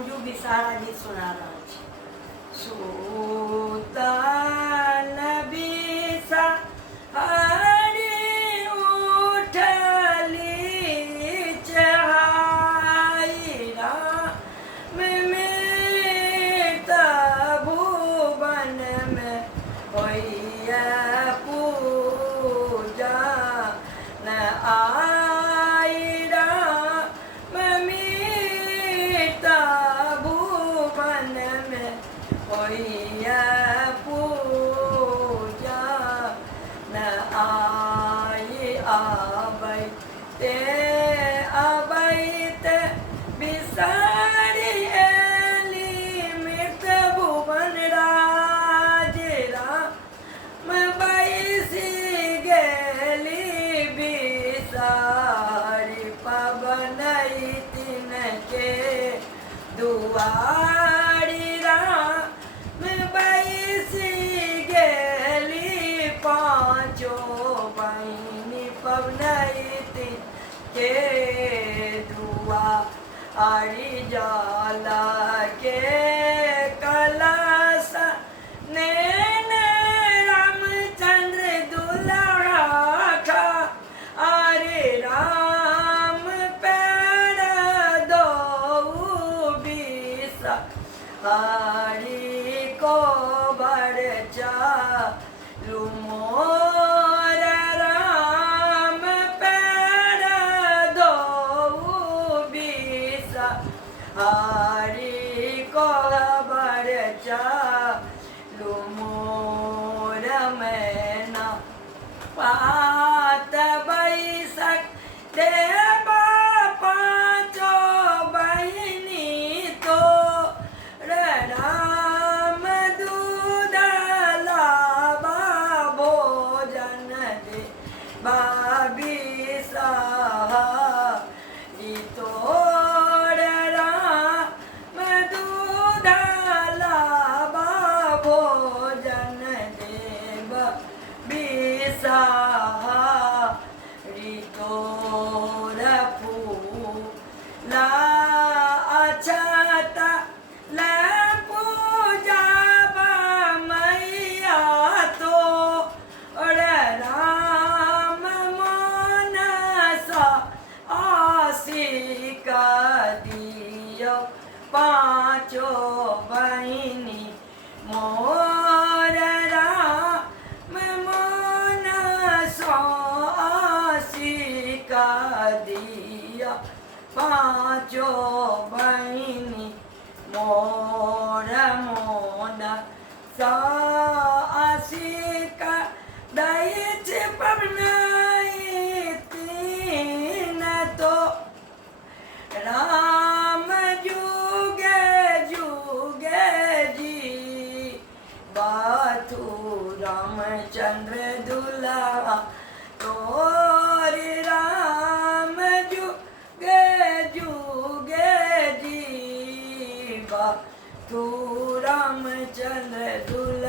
मंजू बिसारा जी सुना रहा है। सुल्तान बिसा हरी उठली चढ़ाई राम में भुवन में होइया पूजा न आई राम भुवन में होइया पूजा न आई आबै ते बिसारी एली मृत भुवन राज राम बैसी गेली बिसारी पवन तिनके दुआरी राम बैसी गेली पाँचो बहिनी पवन के दुआ आरी जाला के कलश नैन रामचंद्र दुल्हा खा अरे राम पैर दो बीसा हरि को बरचा मोर राम पैर दो बीसा हरि को बरचा मोर मैना पात बैसक देवा पाँचो बहिनी तो राम दूध लाबा भोजन दे बाबिसा तोर राम दूध लाबा भोजन देव बिसा तोर फूला अछत ले पूजा मैया तो राम मन सा आशिक दियो पाँचो बहिनी मोर राम मन सा आशिक दियो पाँचो बहिनी मोर मोन सा आशिक दैच पवनाई तीन तो राम जुगे जुगे जी बातु रामचंद्र दुल्हा तोर राम जुगे जुगे जी बातु रामचंद्र दुल्हा